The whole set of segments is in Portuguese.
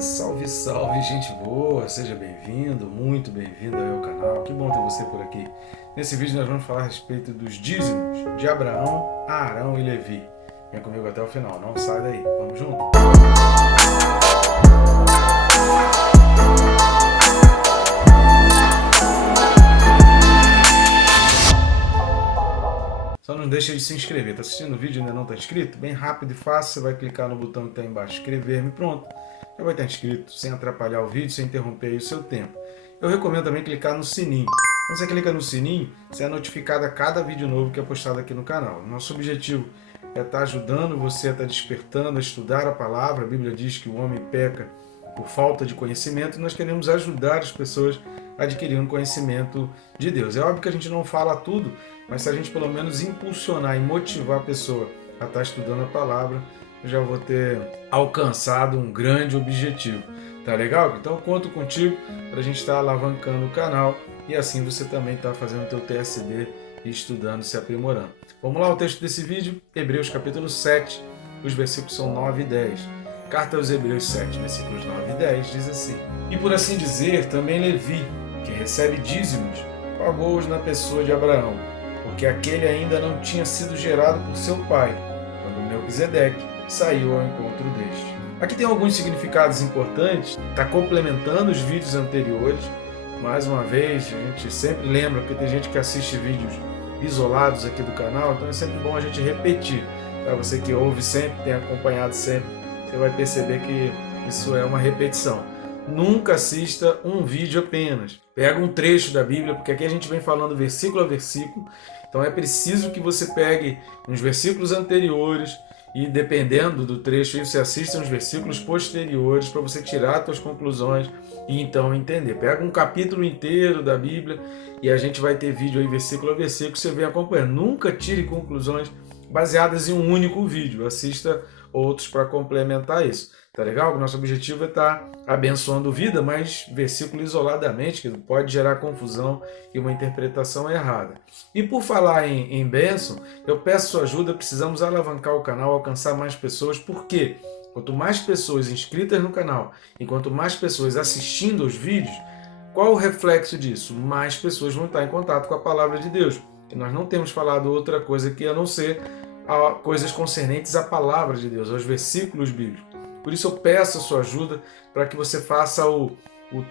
Salve, salve, gente boa! Seja bem-vindo, muito bem-vindo aí ao canal. Que bom ter você por aqui. Nesse vídeo nós vamos falar a respeito dos dízimos de Abraão, Arão e Levi. Vem comigo até o final, não sai daí. Vamos junto? Só não deixa de se inscrever. Está assistindo o vídeo e ainda não está inscrito? Bem rápido e fácil, você vai clicar no botão que está embaixo, inscrever-me, pronto. Já vai estar inscrito, sem atrapalhar o vídeo, sem interromper aí o seu tempo. Eu recomendo também clicar no sininho. Quando você clica no sininho, você é notificado a cada vídeo novo que é postado aqui no canal. Nosso objetivo é estar ajudando você a estar despertando, a estudar a palavra. A Bíblia diz que o homem peca por falta de conhecimento e nós queremos ajudar as pessoas a adquirir um conhecimento de Deus. É óbvio que a gente não fala tudo, mas se a gente pelo menos impulsionar e motivar a pessoa a estar estudando a palavra, eu já vou ter alcançado um grande objetivo. Tá legal? Então eu conto contigo para a gente estar alavancando o canal e assim você também está fazendo o teu TSD e estudando, se aprimorando. Vamos lá, o texto desse vídeo, Hebreus capítulo 7, os versículos são 9 e 10. Carta aos Hebreus 7, versículos 9 e 10, diz assim: E por assim dizer, também Levi, que recebe dízimos, pagou-os na pessoa de Abraão, porque aquele ainda não tinha sido gerado por seu pai, quando Melquisedeque saiu ao encontro deste. Aqui tem alguns significados importantes, está complementando os vídeos anteriores. Mais uma vez, a gente sempre lembra, porque tem gente que assiste vídeos isolados aqui do canal, então é sempre bom a gente repetir. Para você que ouve sempre, tem acompanhado sempre, você vai perceber que isso é uma repetição. Nunca assista um vídeo apenas. Pega um trecho da Bíblia, porque aqui a gente vem falando versículo a versículo, então é preciso que você pegue uns versículos anteriores e, dependendo do trecho, você assista uns versículos posteriores para você tirar as suas conclusões e então entender. Pega um capítulo inteiro da Bíblia e a gente vai ter vídeo aí versículo a versículo, você vem acompanhando. Nunca tire conclusões baseadas em um único vídeo. Assista outros para complementar isso. Tá legal? O nosso objetivo é estar abençoando vida, mas versículo isoladamente, que pode gerar confusão e uma interpretação errada. E por falar em bênção, eu peço sua ajuda, precisamos alavancar o canal, alcançar mais pessoas, porque quanto mais pessoas inscritas no canal e quanto mais pessoas assistindo os vídeos, qual o reflexo disso? Mais pessoas vão estar em contato com a palavra de Deus. E nós não temos falado outra coisa aqui a não ser coisas concernentes à palavra de Deus, aos versículos bíblicos. Por isso eu peço a sua ajuda para que você faça o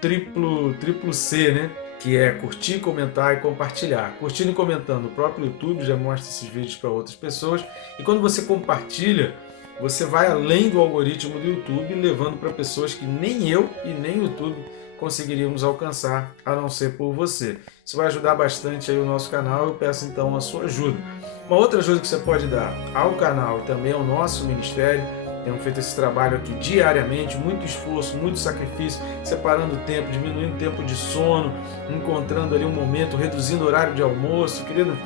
triplo C, né? Que é curtir, comentar e compartilhar. Curtindo e comentando, o próprio YouTube já mostra esses vídeos para outras pessoas. E quando você compartilha, você vai além do algoritmo do YouTube, levando para pessoas que nem eu e nem o YouTube conseguiríamos alcançar, a não ser por você. Isso vai ajudar bastante aí o nosso canal, eu peço então a sua ajuda. Uma outra ajuda que você pode dar ao canal e também ao nosso ministério, temos feito esse trabalho aqui diariamente, muito esforço, muito sacrifício, separando o tempo, diminuindo o tempo de sono, encontrando ali um momento, reduzindo o horário de almoço, querido.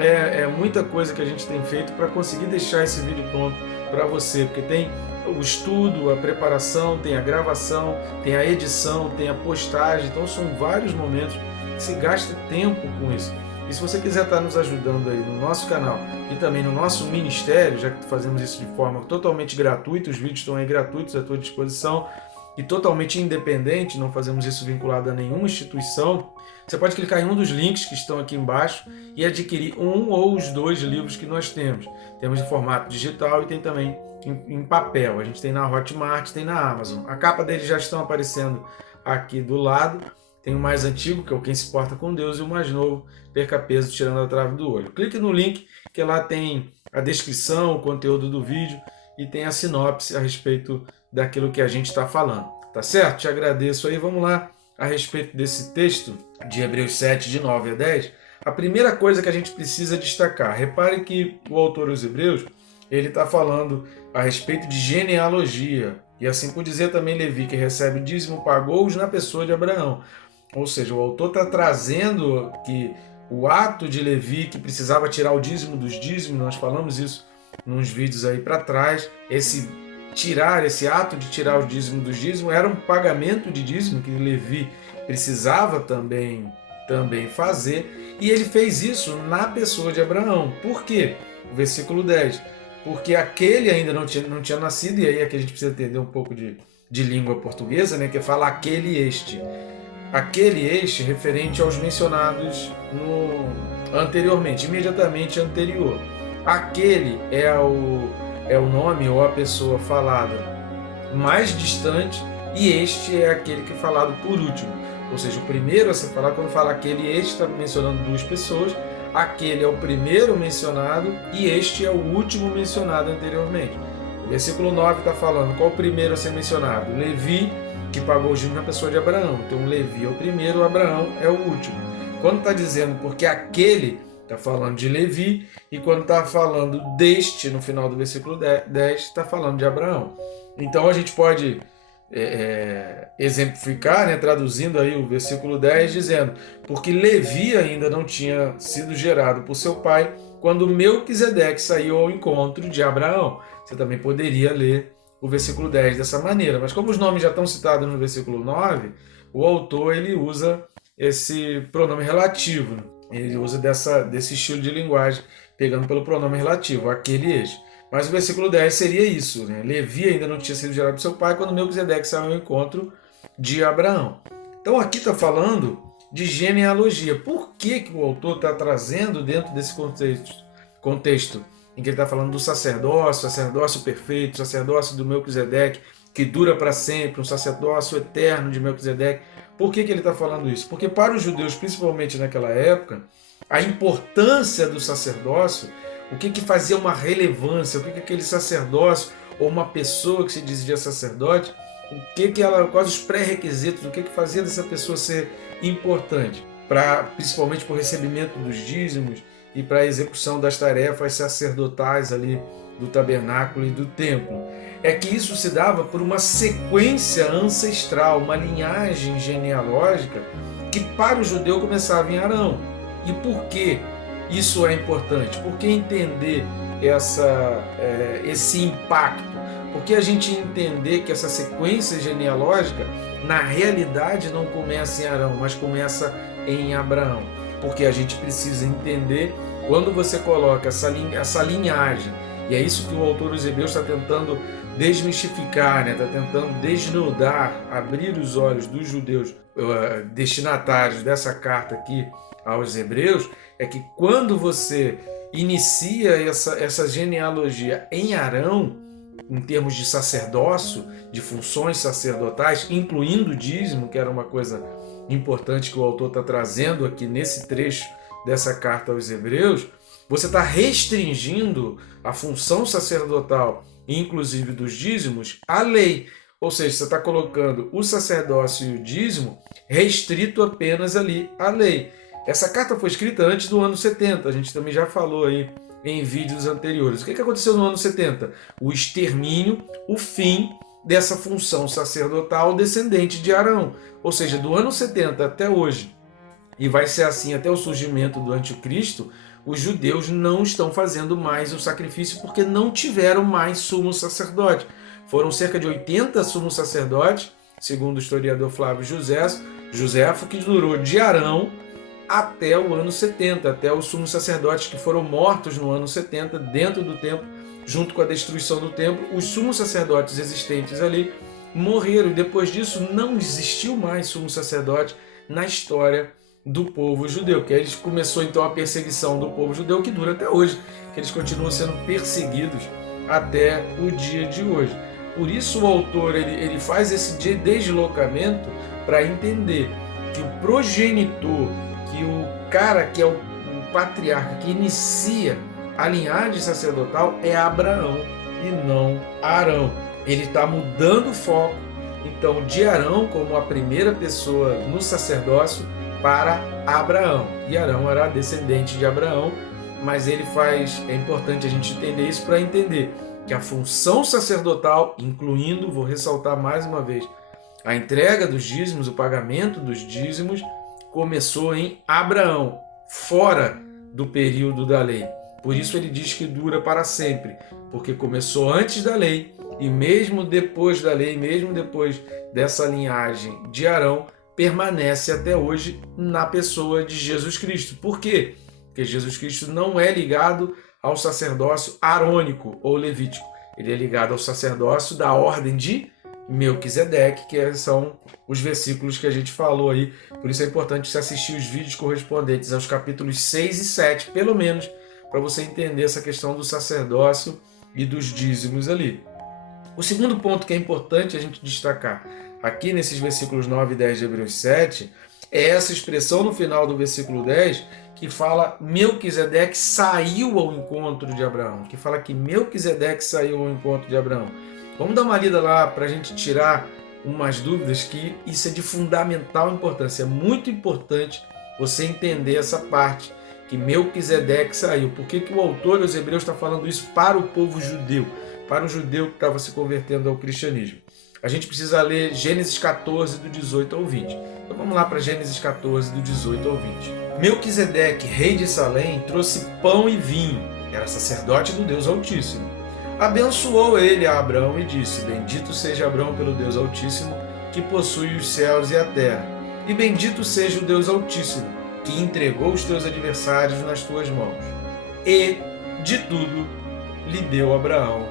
É muita coisa que a gente tem feito para conseguir deixar esse vídeo pronto para você, porque tem o estudo, a preparação, tem a gravação, tem a edição, tem a postagem, então são vários momentos que se gasta tempo com isso. E se você quiser estar nos ajudando aí no nosso canal e também no nosso ministério, já que fazemos isso de forma totalmente gratuita, os vídeos estão aí gratuitos à tua disposição e totalmente independente, não fazemos isso vinculado a nenhuma instituição, você pode clicar em um dos links que estão aqui embaixo e adquirir um ou os dois livros que nós temos. Temos em formato digital e tem também em papel. A gente tem na Hotmart, tem na Amazon. A capa deles já estão aparecendo aqui do lado. Tem o mais antigo, que é o Quem se Porta com Deus, e o mais novo, Perca Peso Tirando a Trave do Olho. Clique no link, que lá tem a descrição, o conteúdo do vídeo e tem a sinopse a respeito daquilo que a gente está falando. Tá certo? Te agradeço aí. Vamos lá a respeito desse texto de Hebreus 7, de 9 a 10. A primeira coisa que a gente precisa destacar, repare que o autor dos Hebreus, ele está falando a respeito de genealogia. E assim por dizer também Levi, que recebe dízimo, pagou-os na pessoa de Abraão. Ou seja, o autor está trazendo que o ato de Levi, que precisava tirar o dízimo dos dízimos, nós falamos isso nos vídeos aí para trás, esse ato de tirar o dízimo dos dízimos era um pagamento de dízimo que Levi precisava também fazer, e ele fez isso na pessoa de Abraão. Por quê? O versículo 10. Porque aquele ainda não tinha nascido, e aí é que a gente precisa entender um pouco de de língua portuguesa, né, que fala aquele este. Aquele este referente aos mencionados anteriormente, imediatamente anterior. Aquele é o nome ou a pessoa falada mais distante e este é aquele que é falado por último. Ou seja, o primeiro a ser falado, quando fala aquele, este está mencionando duas pessoas, aquele é o primeiro mencionado e este é o último mencionado anteriormente. O versículo 9 está falando qual o primeiro a ser mencionado? Levi, que pagou o dízimo na pessoa de Abraão. Então Levi é o primeiro, Abraão é o último. Quando está dizendo porque aquele, está falando de Levi, e quando está falando deste, no final do versículo 10, está falando de Abraão. Então a gente pode exemplificar, né, traduzindo aí o versículo 10, dizendo, porque Levi ainda não tinha sido gerado por seu pai, quando Melquisedeque saiu ao encontro de Abraão. Você também poderia ler o versículo 10 dessa maneira, mas como os nomes já estão citados no versículo 9, o autor ele usa esse pronome relativo, né? Ele usa desse estilo de linguagem, pegando pelo pronome relativo, aquele este. Mas o versículo 10 seria isso, né? Levi ainda não tinha sido gerado por seu pai quando Melquisedeque saiu ao encontro de Abraão. Então aqui está falando de genealogia. Por que o autor está trazendo dentro desse contexto em que ele está falando do sacerdócio perfeito, sacerdócio do Melquisedeque, que dura para sempre, um sacerdócio eterno de Melquisedeque? Por que ele está falando isso? Porque para os judeus, principalmente naquela época, a importância do sacerdócio, o que fazia uma relevância, o que aquele sacerdócio ou uma pessoa que se dizia sacerdote, quais os pré-requisitos, o que fazia dessa pessoa ser importante, principalmente para o recebimento dos dízimos e para a execução das tarefas sacerdotais ali do tabernáculo e do templo. É que isso se dava por uma sequência ancestral, uma linhagem genealógica que para o judeu começava em Arão. E por que isso é importante? Por que entender esse impacto? Por que a gente entender que essa sequência genealógica, na realidade, não começa em Arão, mas começa em Abraão? Porque a gente precisa entender, quando você coloca essa linhagem, e é isso que o autor dos Hebreus está tentando desmistificar, né? Está tentando desnudar, abrir os olhos dos judeus destinatários dessa carta aqui aos Hebreus, é que quando você inicia essa genealogia em Arão, em termos de sacerdócio, de funções sacerdotais, incluindo o dízimo, que era uma coisa importante que o autor está trazendo aqui nesse trecho dessa carta aos Hebreus, você está restringindo a função sacerdotal, inclusive dos dízimos, à lei. Ou seja, você está colocando o sacerdócio e o dízimo restrito apenas ali à lei. Essa carta foi escrita antes do ano 70, a gente também já falou aí em vídeos anteriores. O que aconteceu no ano 70? O extermínio, o fim dessa função sacerdotal descendente de Arão. Ou seja, do ano 70 até hoje, e vai ser assim até o surgimento do anticristo, os judeus não estão fazendo mais o sacrifício porque não tiveram mais sumo sacerdote. Foram cerca de 80 sumos sacerdotes, segundo o historiador Flávio Joséfo, que durou de Arão até o ano 70, até os sumos sacerdotes que foram mortos no ano 70, dentro do templo, junto com a destruição do templo. Os sumos sacerdotes existentes ali morreram, e depois disso não existiu mais sumo sacerdote na história do povo judeu, que aí começou então a perseguição do povo judeu, que dura até hoje, que eles continuam sendo perseguidos até o dia de hoje. Por isso o autor ele faz esse deslocamento para entender que o progenitor, que o cara que é o patriarca que inicia a linhagem sacerdotal é Abraão e não Arão. Ele está mudando o foco, então, de Arão como a primeira pessoa no sacerdócio para Abraão. E Arão era descendente de Abraão, mas é importante a gente entender isso para entender que a função sacerdotal, incluindo, vou ressaltar mais uma vez, a entrega dos dízimos, o pagamento dos dízimos, começou em Abraão, fora do período da lei. Por isso ele diz que dura para sempre, porque começou antes da lei, e mesmo depois da lei, mesmo depois dessa linhagem de Arão, permanece até hoje na pessoa de Jesus Cristo. Por quê? Porque Jesus Cristo não é ligado ao sacerdócio arônico ou levítico. Ele é ligado ao sacerdócio da ordem de Melquisedeque, que são os versículos que a gente falou aí. Por isso é importante você assistir os vídeos correspondentes aos capítulos 6 e 7, pelo menos, para você entender essa questão do sacerdócio e dos dízimos ali. O segundo ponto que é importante a gente destacar aqui nesses versículos 9 e 10 de Hebreus 7 é essa expressão no final do versículo 10 que fala Melquisedeque saiu ao encontro de Abraão, que fala que Melquisedeque saiu ao encontro de Abraão. Vamos dar uma lida lá para a gente tirar umas dúvidas, que isso é de fundamental importância. É muito importante você entender essa parte, que Melquisedeque saiu. Por que o autor aos Hebreus está falando isso para o povo judeu? Para o judeu que estava se convertendo ao cristianismo. A gente precisa ler Gênesis 14, do 18 ao 20. Então vamos lá para Gênesis 14, do 18 ao 20. Melquisedeque, rei de Salém, trouxe pão e vinho. Era sacerdote do Deus Altíssimo. Abençoou ele a Abrão e disse: Bendito seja Abrão pelo Deus Altíssimo, que possui os céus e a terra. E bendito seja o Deus Altíssimo, que entregou os teus adversários nas tuas mãos. E, de tudo, lhe deu Abraão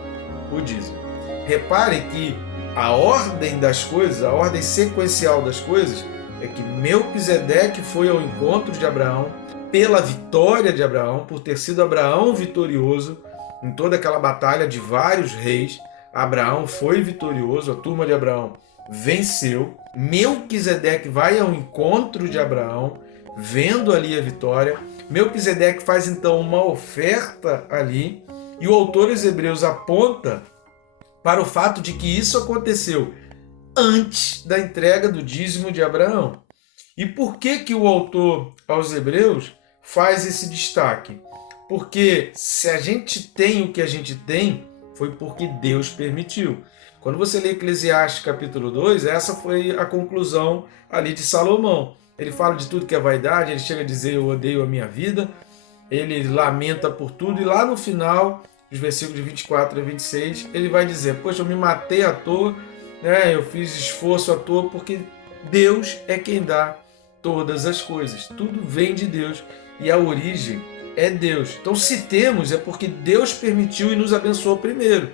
o dízimo. Repare que a ordem das coisas, a ordem sequencial das coisas, é que Melquisedeque foi ao encontro de Abraão pela vitória de Abraão, por ter sido Abraão vitorioso em toda aquela batalha de vários reis. Abraão foi vitorioso, a turma de Abraão venceu. Melquisedeque vai ao encontro de Abraão, vendo ali a vitória. Melquisedeque faz então uma oferta ali, e o autor aos Hebreus aponta para o fato de que isso aconteceu antes da entrega do dízimo de Abraão. E por que o autor aos Hebreus faz esse destaque? Porque se a gente tem o que a gente tem, foi porque Deus permitiu. Quando você lê Eclesiastes capítulo 2, essa foi a conclusão ali de Salomão. Ele fala de tudo que é vaidade, ele chega a dizer: eu odeio a minha vida, ele lamenta por tudo, e lá no final, os versículos de 24 a 26, ele vai dizer: poxa, eu me matei à toa, né? Eu fiz esforço à toa, porque Deus é quem dá todas as coisas. Tudo vem de Deus e a origem é Deus. Então, se temos, é porque Deus permitiu e nos abençoou primeiro.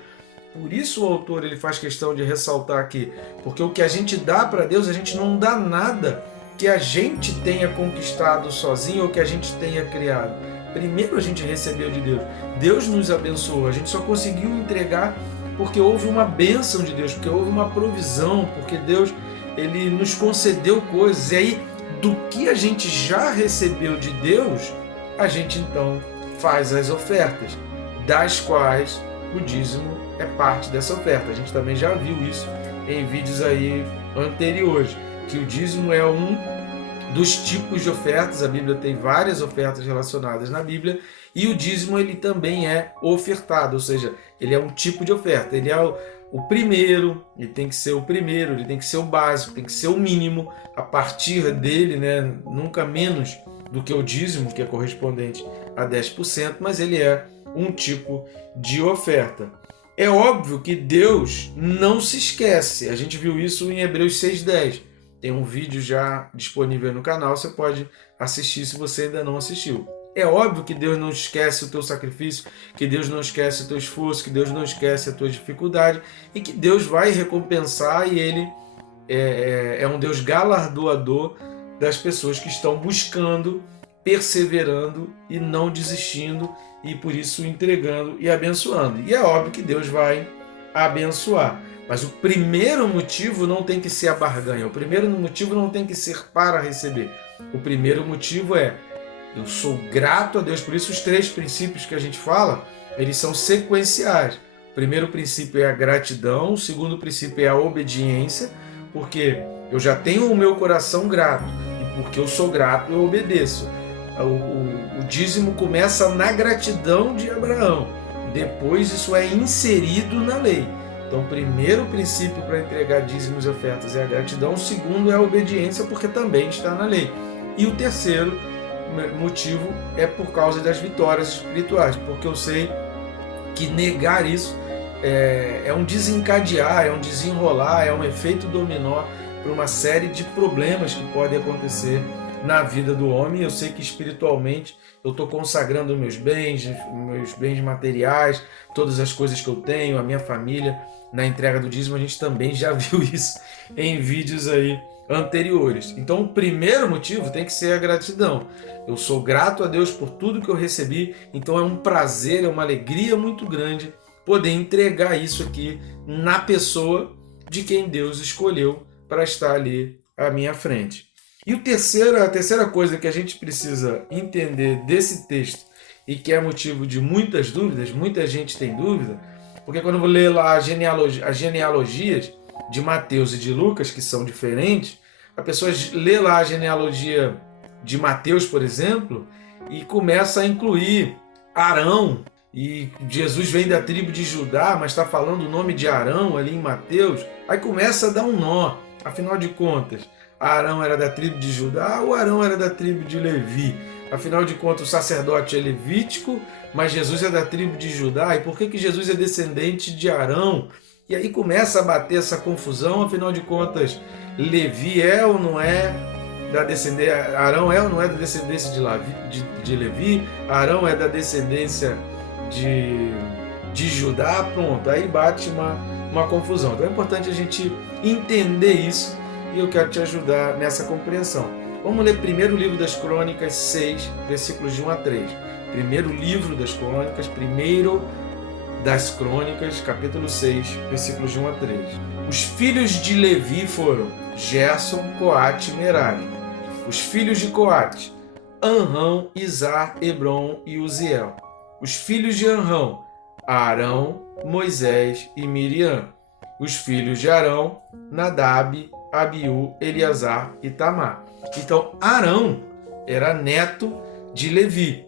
Por isso o autor ele faz questão de ressaltar aqui, porque o que a gente dá para Deus, a gente não dá nada que a gente tenha conquistado sozinho ou que a gente tenha criado. Primeiro a gente recebeu de Deus. Deus nos abençoou. A gente só conseguiu entregar porque houve uma bênção de Deus, porque houve uma provisão, porque Deus ele nos concedeu coisas. E aí, do que a gente já recebeu de Deus, a gente então faz as ofertas, das quais o dízimo é parte dessa oferta. A gente também já viu isso em vídeos aí anteriores, que o dízimo é um dos tipos de ofertas. A Bíblia tem várias ofertas relacionadas na Bíblia, e o dízimo ele também é ofertado, ou seja, ele é um tipo de oferta. Ele é o primeiro, ele tem que ser o primeiro, ele tem que ser o básico, tem que ser o mínimo. A partir dele, né, nunca menos do que o dízimo, que é correspondente a 10%, mas ele é um tipo de oferta. É óbvio que Deus não se esquece. A gente viu isso em Hebreus 6:10. Tem um vídeo já disponível no canal, você pode assistir se você ainda não assistiu. É óbvio que Deus não esquece o teu sacrifício, que Deus não esquece o teu esforço, que Deus não esquece a tua dificuldade, e que Deus vai recompensar, e Ele é um Deus galardoador das pessoas que estão buscando, perseverando e não desistindo, e por isso entregando e abençoando. E é óbvio que Deus vai abençoar. Mas o primeiro motivo não tem que ser a barganha. O primeiro motivo não tem que ser para receber. O primeiro motivo é: eu sou grato a Deus. Por isso os 3 princípios que a gente fala, eles são sequenciais. O primeiro princípio é a gratidão. O segundo princípio é a obediência, porque eu já tenho o meu coração grato. E porque eu sou grato, eu obedeço. O dízimo começa na gratidão de Abraão. Depois isso é inserido na lei. Então, o primeiro princípio para entregar dízimos e ofertas é a gratidão. O segundo é a obediência, porque também está na lei. E o terceiro motivo é por causa das vitórias espirituais, porque eu sei que negar isso é um desencadear, é um desenrolar, é um efeito dominó para uma série de problemas que podem acontecer na vida do homem. Eu sei que espiritualmente eu estou consagrando meus bens materiais, todas as coisas que eu tenho, a minha família, na entrega do dízimo. A gente também já viu isso em vídeos aí anteriores. Então o primeiro motivo tem que ser a gratidão. Eu sou grato a Deus por tudo que eu recebi, então é um prazer, é uma alegria muito grande poder entregar isso aqui na pessoa de quem Deus escolheu para estar ali à minha frente. E a terceira coisa que a gente precisa entender desse texto, e que é motivo de muitas dúvidas, muita gente tem dúvida, porque quando eu vou ler lá as genealogias de Mateus e de Lucas, que são diferentes, a pessoa lê lá a genealogia de Mateus, por exemplo, e começa a incluir Arão, e Jesus vem da tribo de Judá, mas está falando o nome de Arão ali em Mateus, aí começa a dar um nó. Afinal de contas, Arão era da tribo de Judá ou Arão era da tribo de Levi? Afinal de contas, o sacerdote é levítico, mas Jesus é da tribo de Judá, e por que Jesus é descendente de Arão? E aí começa a bater essa confusão. Afinal de contas, Levi é ou não é da descendência, Arão é ou não é da descendência de Levi, Arão é da descendência de Judá, pronto, aí bate uma confusão. Então é importante a gente entender isso, e eu quero te ajudar nessa compreensão. Vamos ler primeiro livro das Crônicas 6, versículos de 1 a 3. Primeiro livro das Crônicas, capítulo 6, versículos de 1 a 3. Os filhos de Levi foram Gerson, Coate e Merari. Os filhos de Coate, Anrão, Izar, Hebron e Uziel. Os filhos de Anrão, Arão, Moisés e Miriam. Os filhos de Arão, Nadab, Abiú, Eleazar e Tamar. Então, Arão era neto de Levi,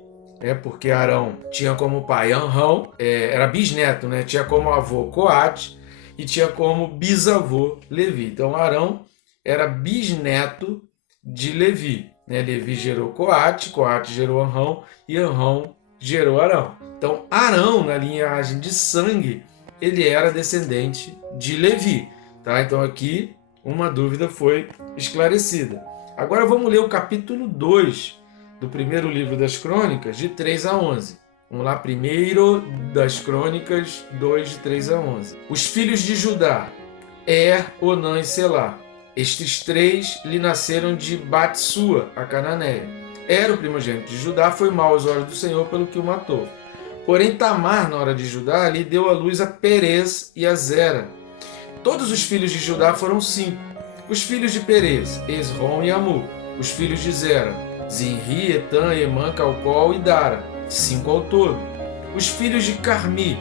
porque Arão tinha como pai Anrão, era bisneto, tinha como avô Coate e tinha como bisavô Levi. Então, Arão era bisneto de Levi. Levi gerou Coate, Coate gerou Anrão e Anrão gerou Arão. Então, Arão, na linhagem de sangue, ele era descendente de Levi. Tá? Então, aqui uma dúvida foi esclarecida. Agora vamos ler o capítulo 2 do primeiro livro das Crônicas, de 3 a 11. Vamos lá, primeiro das Crônicas 2, de 3 a 11. Os filhos de Judá, Onã e Selá. Estes três lhe nasceram de Batsua, a cananeia. O primogênito de Judá, foi mau aos olhos do Senhor, pelo que o matou. Porém, Tamar, na hora de Judá, lhe deu à luz a Perez e a Zera. Todos os filhos de Judá foram 5. Os filhos de Perez, Esrom e Amu. Os filhos de Zera, Zinri, Etan, Emã, Calcol e Dara. 5 ao todo. Os filhos de Carmi,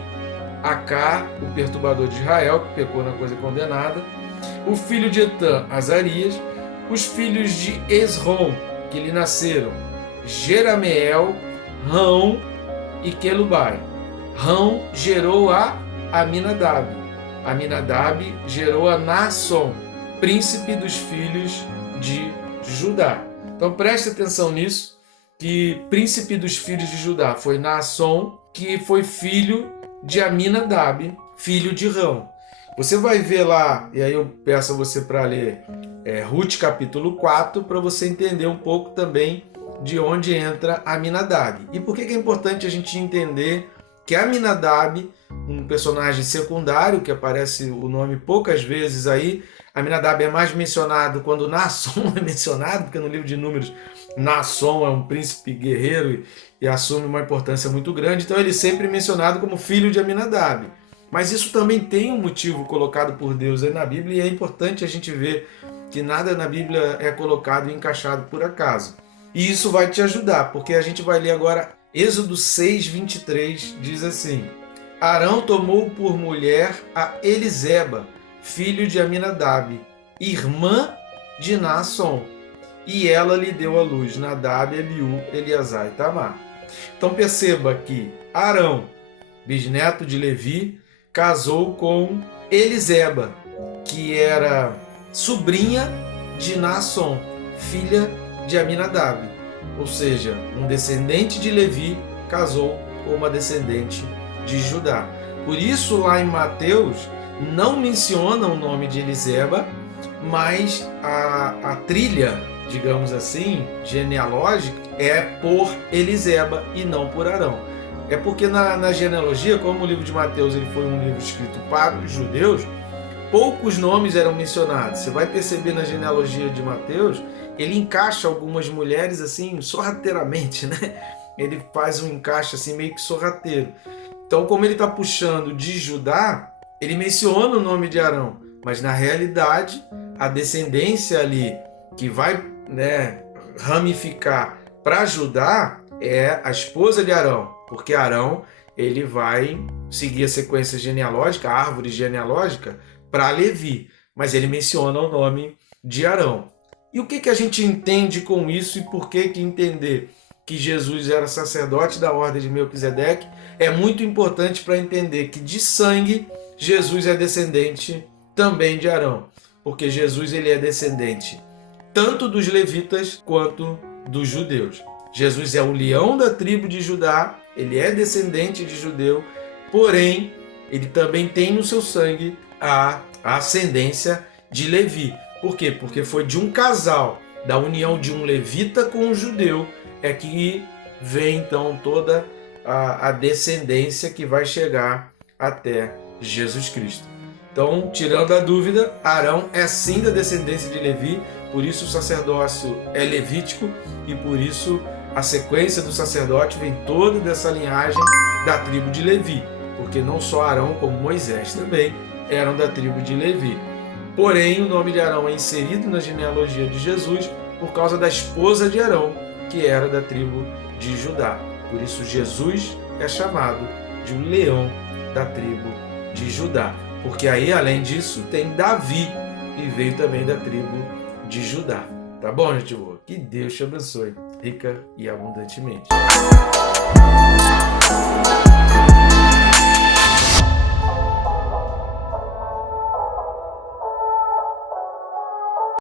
Acá, o perturbador de Israel, que pecou na coisa condenada. O filho de Etan, Azarias. Os filhos de Esrom, que lhe nasceram, Jerameel, Rão e Quelubai. Rão gerou a Aminadab. Aminadab gerou a Naasson, príncipe dos filhos de Judá. Então preste atenção nisso, que príncipe dos filhos de Judá foi Naasson, que foi filho de Aminadab, filho de Rão. Você vai ver lá, e aí eu peço a você para ler Ruth capítulo 4, para você entender um pouco também de onde entra Aminadab. E por que é importante a gente entender que Aminadab, um personagem secundário, que aparece o nome poucas vezes aí, Aminadab é mais mencionado quando Naasson é mencionado, porque no livro de Números, Naasson é um príncipe guerreiro e assume uma importância muito grande, então ele é sempre mencionado como filho de Aminadab. Mas isso também tem um motivo colocado por Deus aí na Bíblia, e é importante a gente ver que nada na Bíblia é colocado e encaixado por acaso. E isso vai te ajudar, porque a gente vai ler agora Êxodo 6, 23, diz assim: Arão tomou por mulher a Eliseba, filho de Aminadab, irmã de Naasson, e ela lhe deu à luz Nadab, Abiú, Eleazar e Tamar. Então perceba que Arão, bisneto de Levi, casou com Eliseba, que era sobrinha de Naasson, filha de Aminadab. Ou seja, um descendente de Levi casou com uma descendente de Judá. Por isso, lá em Mateus, não menciona o nome de Eliseba, mas a trilha digamos assim, genealógica, é por Eliseba e não por Arão. É porque na genealogia, como o livro de Mateus ele foi um livro escrito para os judeus, poucos nomes eram mencionados. Você vai perceber na genealogia de Mateus, ele encaixa algumas mulheres assim, sorrateiramente, né? Ele faz um encaixe assim meio que sorrateiro. Então, como ele está puxando de Judá, ele menciona o nome de Arão, mas na realidade, a descendência ali que vai, né, ramificar para Judá é a esposa de Arão, porque Arão ele vai seguir a sequência genealógica, a árvore genealógica, para Levi, mas ele menciona o nome de Arão. E o que a gente entende com isso e por que entender que Jesus era sacerdote da ordem de Melquisedeque é muito importante para entender que de sangue Jesus é descendente também de Arão, porque Jesus ele é descendente tanto dos levitas quanto dos judeus. Jesus é o leão da tribo de Judá, ele é descendente de judeu, porém ele também tem no seu sangue a ascendência de Levi. Por quê? Porque foi de um casal, da união de um levita com um judeu, é que vem então toda a descendência que vai chegar até Jesus Cristo. Então, tirando a dúvida, Arão é sim da descendência de Levi, por isso o sacerdócio é levítico e por isso a sequência do sacerdote vem toda dessa linhagem da tribo de Levi, porque não só Arão como Moisés também eram da tribo de Levi. Porém, o nome de Arão é inserido na genealogia de Jesus por causa da esposa de Arão, que era da tribo de Judá. Por isso, Jesus é chamado de um leão da tribo de Judá. Porque aí, além disso, tem Davi, que veio também da tribo de Judá. Tá bom, gente boa? Que Deus te abençoe, rica e abundantemente.